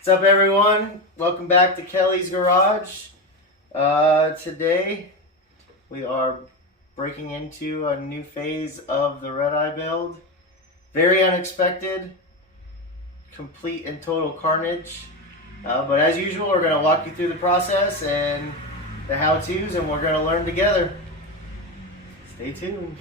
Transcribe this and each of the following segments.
What's up, everyone? Welcome back to Kelly's Garage. Today we are breaking into a new phase of the Redeye build. Very unexpected, complete and total carnage. But as usual, we're going to walk you through the process and the how-tos, and we're going to learn together. Stay tuned.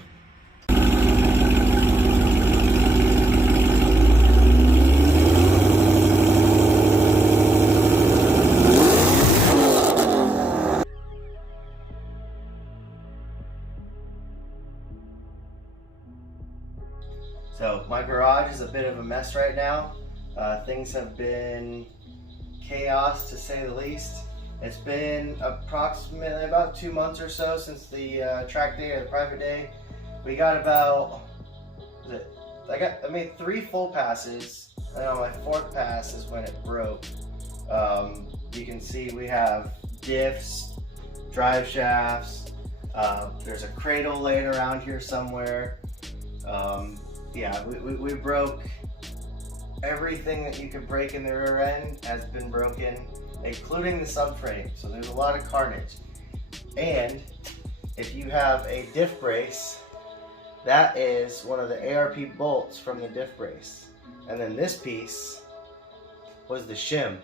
So my garage is a bit of a mess right now. Things have been chaos to say the least. It's been approximately about 2 months or so since the track day or the private day. We got about, I made 3 full passes, and on my 4th pass is when it broke. You can see we have diffs, drive shafts, there's a cradle laying around here somewhere. Yeah, we broke everything that you could break in the rear end has been broken, including the subframe. So there's a lot of carnage. And if you have a diff brace, that is one of the ARP bolts from the diff brace. And then this piece was the shim.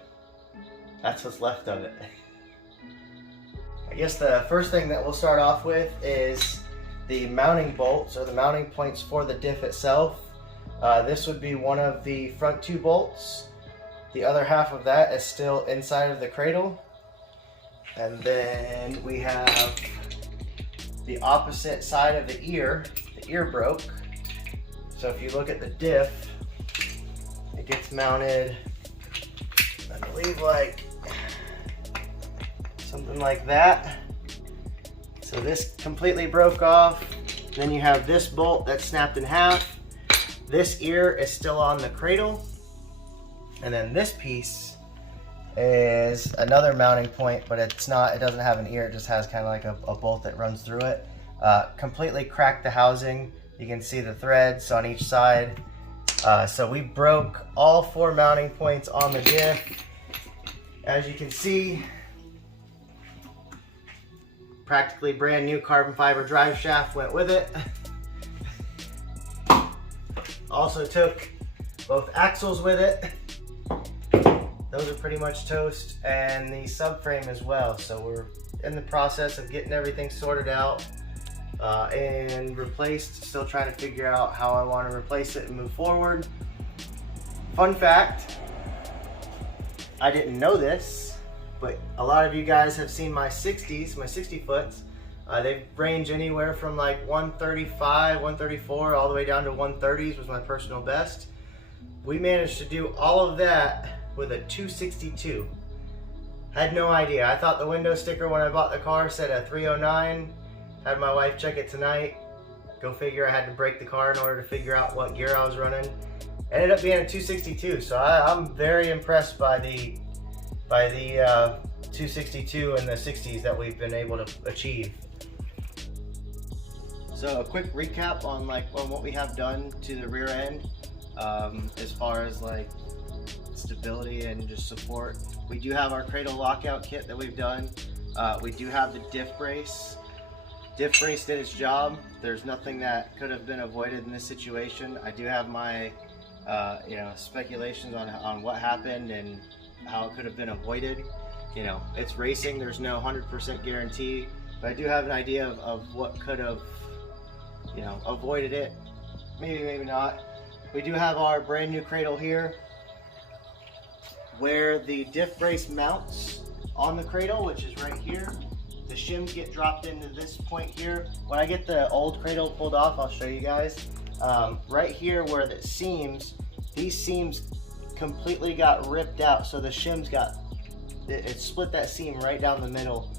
That's what's left of it. I guess the first thing that we'll start off with is the mounting bolts, or the mounting points for the diff itself. This would be one of the front 2 bolts. The other half of that is still inside of the cradle. And then we have the opposite side of the ear. The ear broke. So if you look at the diff, it gets mounted, I believe, like something like that. So this completely broke off. Then you have this bolt that's snapped in half. This ear is still on the cradle. And then this piece is another mounting point, but it's not, it doesn't have an ear, it just has kind of like a bolt that runs through it. Completely cracked the housing. You can see the threads on each side. So we broke all 4 mounting points on the diff. As you can see, practically brand new carbon fiber drive shaft went with it. Also took both axles with it. Those are pretty much toast, and the subframe as well. So we're in the process of getting everything sorted out and replaced. Still trying to figure out how I want to replace it and move forward. Fun fact, I didn't know this, but a lot of you guys have seen my 60s, my 60 foots. They range anywhere from like 135, 134, all the way down to 130s was my personal best. We managed to do all of that with a 262. Had no idea. I thought the window sticker when I bought the car said a 309. Had my wife check it tonight. Go figure, I had to break the car in order to figure out what gear I was running. Ended up being a 262, so I'm very impressed by the 262 and the 60s that we've been able to achieve. So a quick recap on what we have done to the rear end, as far as like stability and just support. We do have our cradle lockout kit that we've done. We do have the diff brace. Diff brace did its job. There's nothing that could have been avoided in this situation. I do have my speculations on what happened and how it could have been avoided. It's racing, there's no 100% guarantee, but I do have an idea of what could have avoided it. Maybe not. We do have our brand new cradle here where the diff brace mounts on the cradle, which is right here. The shims get dropped into this point here. When I get the old cradle pulled off, I'll show you guys. Right here where the seams, these seams completely got ripped out, so the shims it split that seam right down the middle.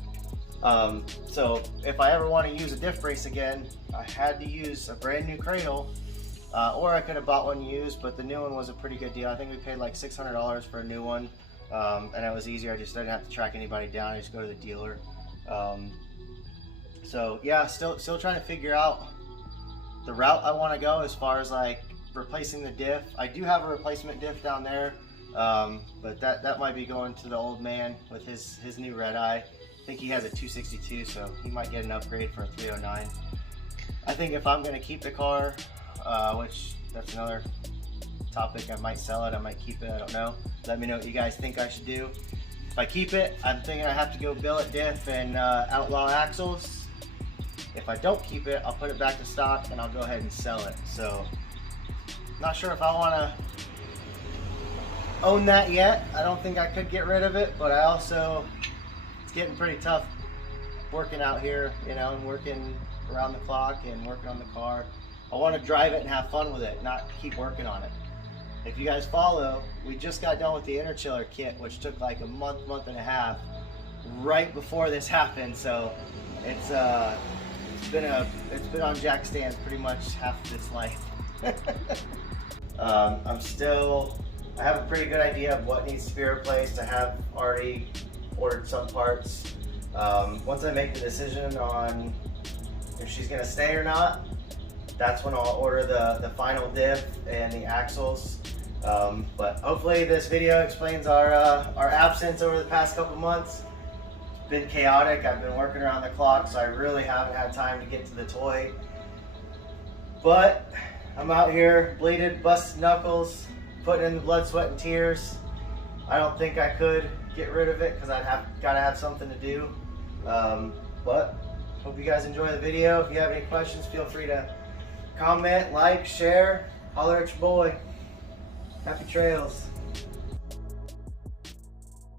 So if I ever want to use a diff brace again, I had to use a brand new cradle, or I could have bought one used, but the new one was a pretty good deal. I think we paid like $600 for a new one, and it was easier. I just didn't have to track anybody down. I just go to the dealer. So yeah, still trying to figure out the route I want to go as far as like replacing the diff. I do have a replacement diff down there. But that might be going to the old man with his new Redeye. I think he has a 262, so he might get an upgrade for a 309. I think if I'm going to keep the car, which that's another topic, I might sell it, I might keep it, I don't know. Let me know what you guys think I should do. If I keep it, I'm thinking I have to go billet diff and outlaw axles. If I don't keep it, I'll put it back to stock and I'll go ahead and sell it. So, not sure if I want to own that yet. I don't think I could get rid of it, but I also, it's getting pretty tough working out here, you know, and working around the clock and working on the car. I want to drive it and have fun with it, not keep working on it. If you guys follow, we just got done with the inner chiller kit, which took like a month and a half right before this happened. So it's been on jack stands pretty much half of its life. I have a pretty good idea of what needs to be replaced. I have already ordered some parts. Once I make the decision on if she's gonna stay or not, that's when I'll order the final diff and the axles. But hopefully this video explains our absence over the past couple months. It's been chaotic. I've been working around the clock, so I really haven't had time to get to the toy. But I'm out here bleeding, busted knuckles, putting in the blood, sweat, and tears. I don't think I could get rid of it because gotta have something to do. But hope you guys enjoy the video. If you have any questions, feel free to comment, like, share, holler at your boy. Happy trails.